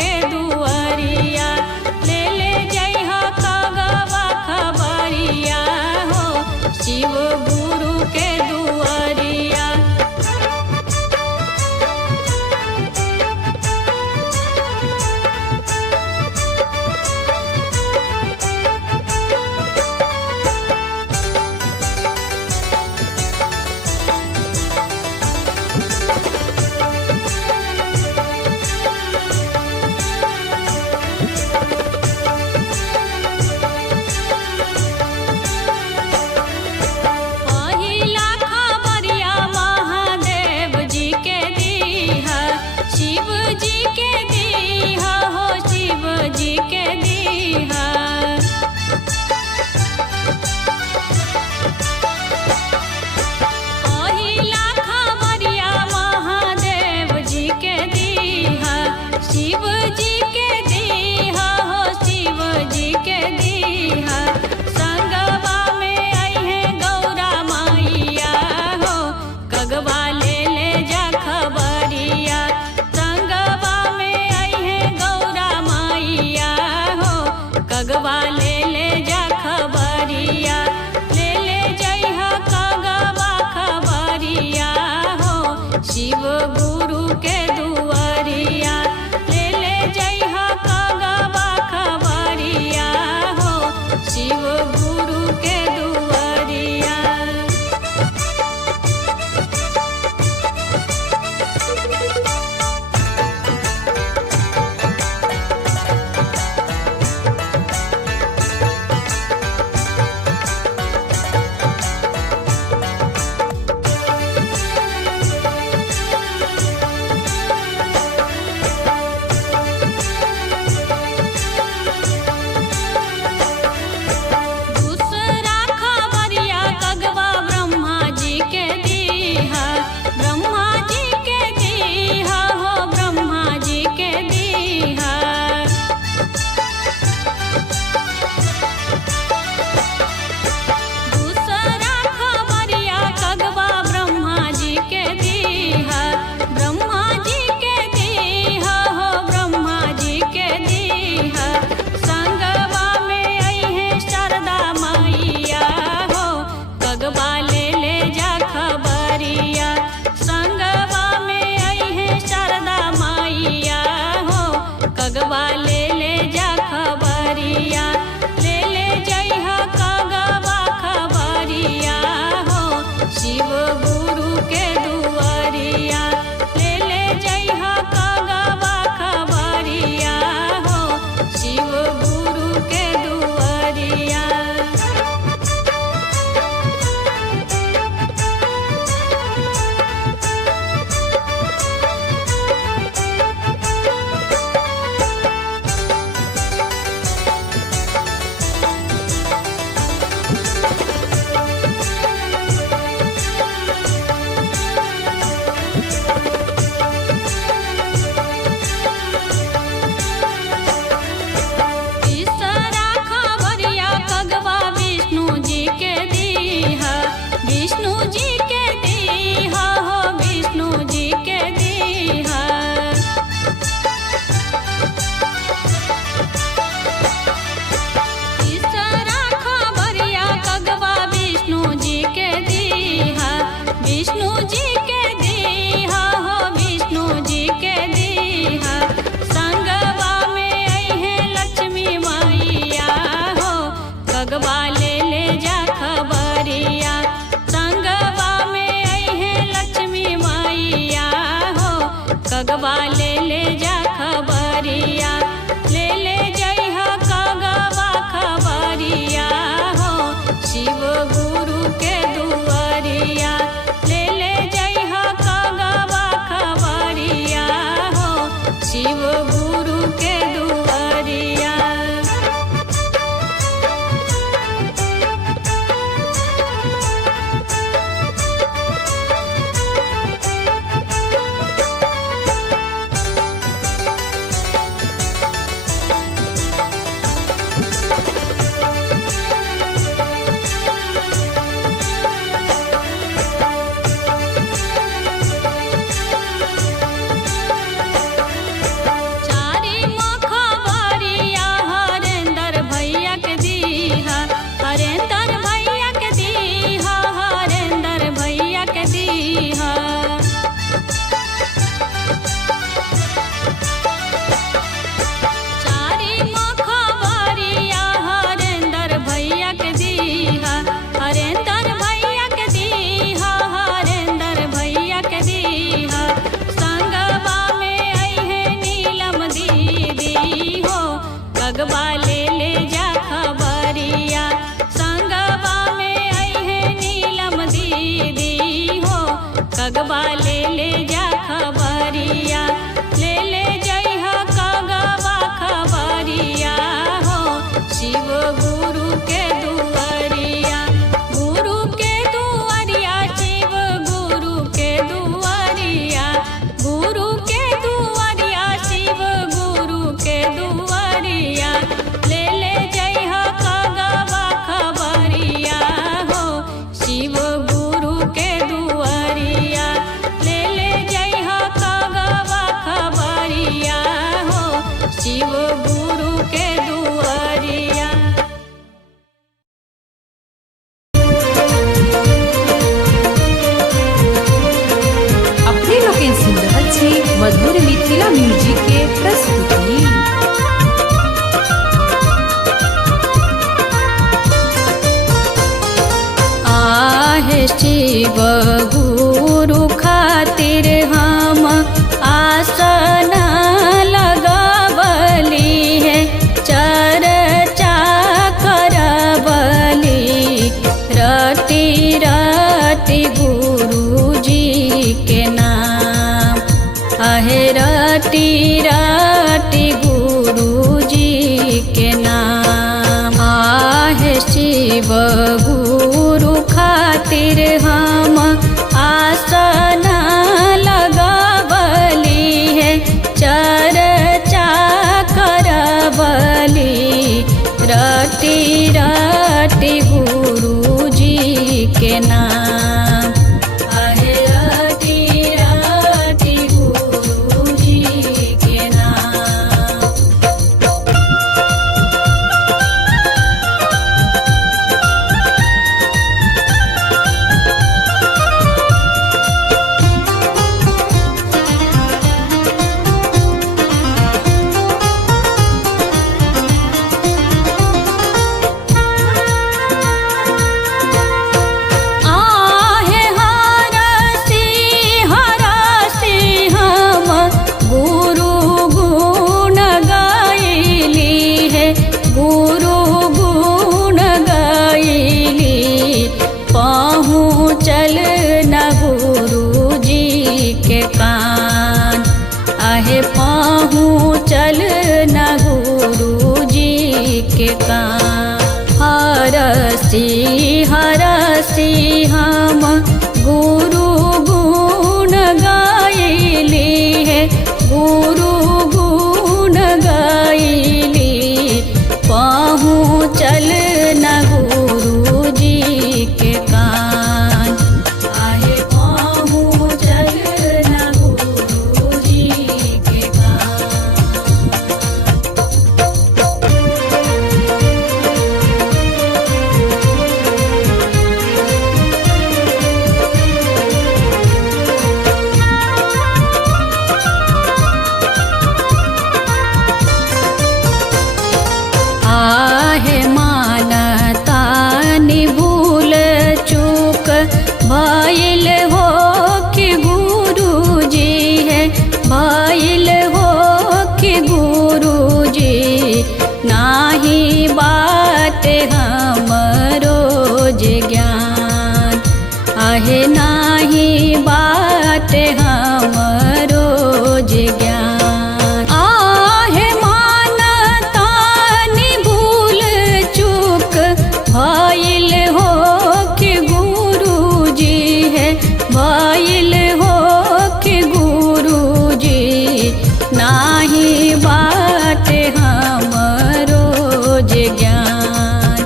के दुआरिया ले ले जइहा कगवा खबरिया हो शिव गुरु के दुआरिया। पहिला खबरिया महादेव जी के दीहा शिव जी के दीहा हो शिव जी के दीहा। पहिला खबरिया महादेव जी के दीहा शिव जी के दीहा हो शिव जी के दीहा। संगवा में अइहे गौरा मैया हो कगवा ले ले जा खबरिया। संगवा में अइहे गौरा मैया हो कगवा ले ले जा खबरिया ले ले जइहा कगवा खबरिया हो शिव गुरु के दुआरिया ले ले जइहा कगवा खबरिया हो शिव गुरु के दुआरिया। दूसरा खबरिया कगवा ब्रह्मा जी के दीहा ब्रह्मा जी के दीहा हो ब्रह्मा जी के दीहा। दूसरा खबरिया कगवा ब्रह्मा जी के दीहा ब्रह्मा जी के दीहा हो ब्रह्मा जी के दीहा। संगवा में अइहे शारदा मैया हो कगवा ले ले जा खबरिया। संगवा में अइहे शारदा मैया हो कगवा ले ले जा खबरिया ले ले जइहा कगवा खबरिया हो शिव गुरु के दुआरिया ले ले जइहा कगवा खबरिया हो शिव गुरु के दुआरिया। तीसरा खबरिया कगवा विष्णु जी के दीहा विष्णु जी के दीहा हो विष्णु जी के दीहा। तीसरा खबरिया कगवा विष्णु जी के दीहा विष्णु जी के दीहा हो विष्णु जी के दीहा। संगवा में अइहे लक्ष्मी मैया हो कगवा ले ले जा खबरिया। संगवा में अइहे लक्ष्मी मैया हो कगवा ले ले जा खबरिया ले ले जइहा कगवा खबरिया हो शिव गुरु के दुआरिया ले ले जइहा कगवा खबरिया हो शिव गुरु के दुआरिया। दुआरिया हो शिव गुरु के दुआरिया। अपने लोकें सुन रहल छी मधुर मिथिला म्यूजिक के प्रस्तुति। आहे शिव गुरु खातिर हम आसन लगवली है चर्चा करवली रति रति गुरु जी के नाम आहे रति रति गुरु जी के नाम। आहे शिव गुरु खातिर हम आसन लगवली है चर्चा करवली रति रति गुरु जी के नाम आहे रति रति गुरु जी के नाम। आहे हरसी हम गुरु गुण गाइली है गुरु गुण गाइली पहुँचल न गुरु जी के कान आहे पहुँचल न गुरु जी के कान। हरसी हम गुरु गुण गाइली है गुरु गुण गाइली पहुँचल न गुरु जी के कान आहे पहुँचल न गुरु जी के कान। आहे मानता भूल चूक भइल हो कि गुरु जी है भइल हो कि गुरु जी नाही बात हमरो जे ज्ञान आहे नाही बात हमरो जे ज्ञान। आहे मानता भूल चूक भइल हो कि गुरु जी है भइल हो कि गुरु जी नाही बात हमरो जे ज्ञान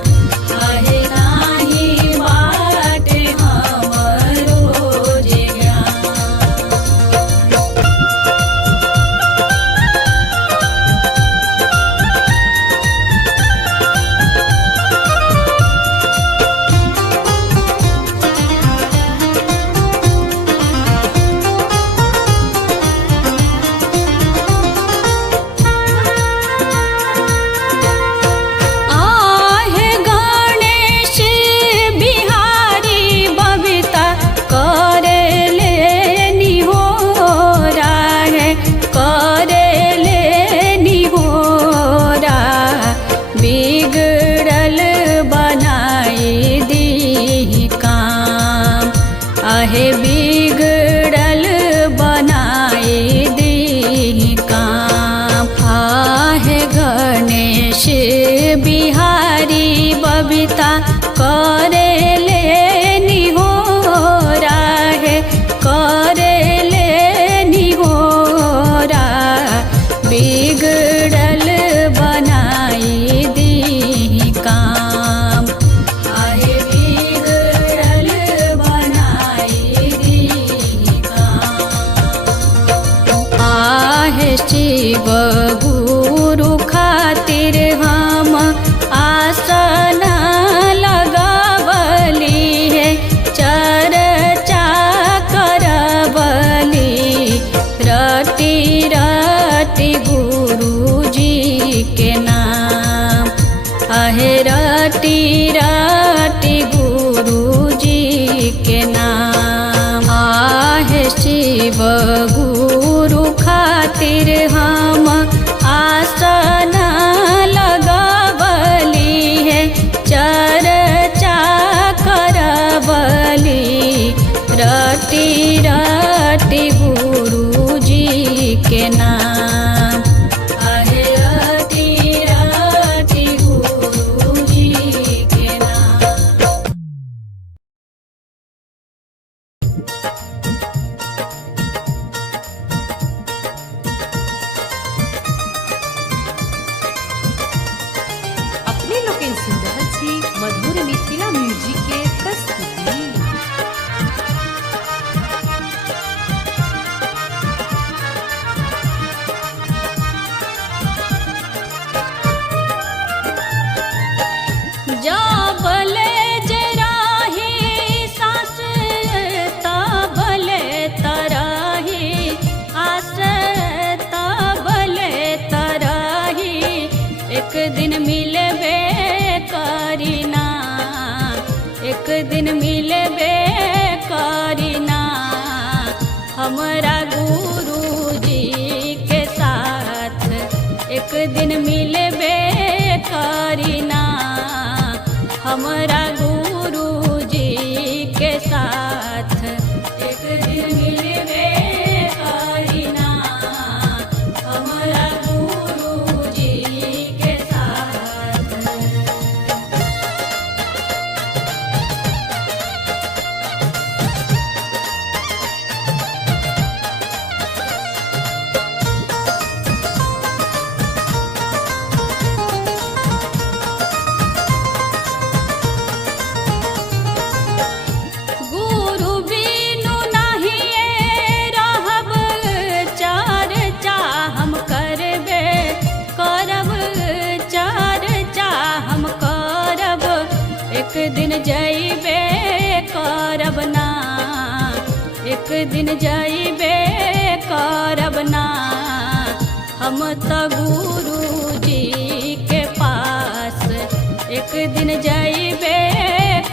आहे नाही बात हमरो जे ज्ञान। आहे गणेश बिहारी बबीता करेले निहोरा है करेले निहोरा बिगड़ल बनाई दी काम आहे बिगड़ल बनाई दी काम। आहे गणेश बिहारी बबीता करेले निहोरा है करेले निहोरा बिगड़ल बनाई दी काम आहे बिगड़ल बनाई दी काम। आहे शिव गुरु खातिर हम आसन लगवली है चर्चा करवली रटी रटी गुरु जी के नाम आहे रटी रटी गुरु जी के नाम आहे शिव गुरु खातिर हम आसन लगवली है चर्चा करवली रटी रटी गुरु जी के नाम आहे रटी रटी गुरु जी के नाम। अपने लोकेन सुन रहल छी मधुर मिथिला म्यूजिक के प्रस्तुति। जाबले जराही सास ताबले तराही आस ताबले तराही एक दिन मिलबे करीना एक दिन मिलबे करीना हमरा गुरु जी के साथ एक दिन मिलबे करीना हमरा गुरु जी के साथ एक दिन मिलबे करीना हमरा गुरु जी के साथ। गुरु बिनु नाहिए रहब चर्चा हम करबे करब चर्चा हम करब एक दिन जइबे करब ना एक दिन जइबे करब ना हम त गुरु जी के पास एक दिन जइबे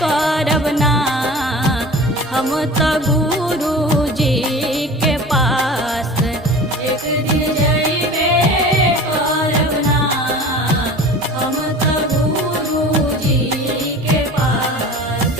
करब ना हम त गुरु जी के पास एक दिन जइबे करब ना हम त गुरु जी के पास।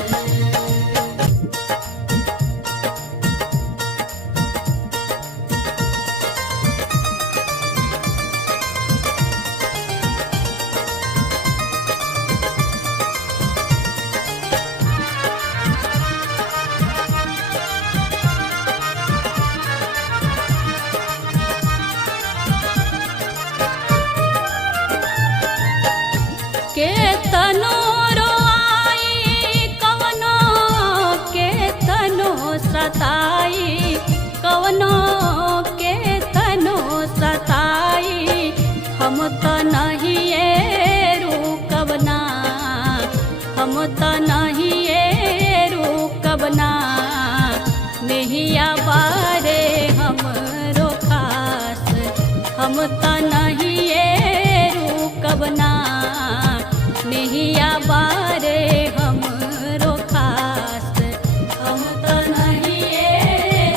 केतनो रोआई कवनो केतनो सताई कवनो केतनो सताई हम त नहिए रुकब ना हम त नहिए रुकब ना नहिया बारे हमरो खास हम त नहिए रुकब ना नहिया बारे हमरो खास हम त नहिए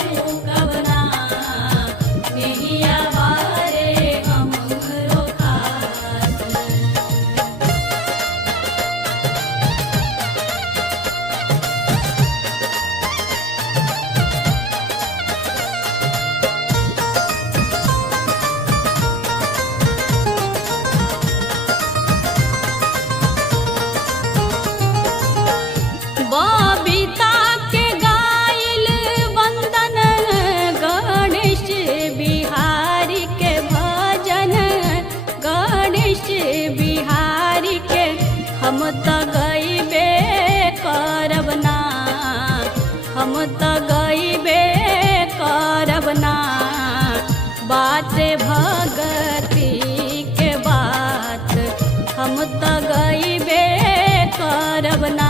रुकब ना नहिया बारे हमरो खास। हम त गईबे करब ना।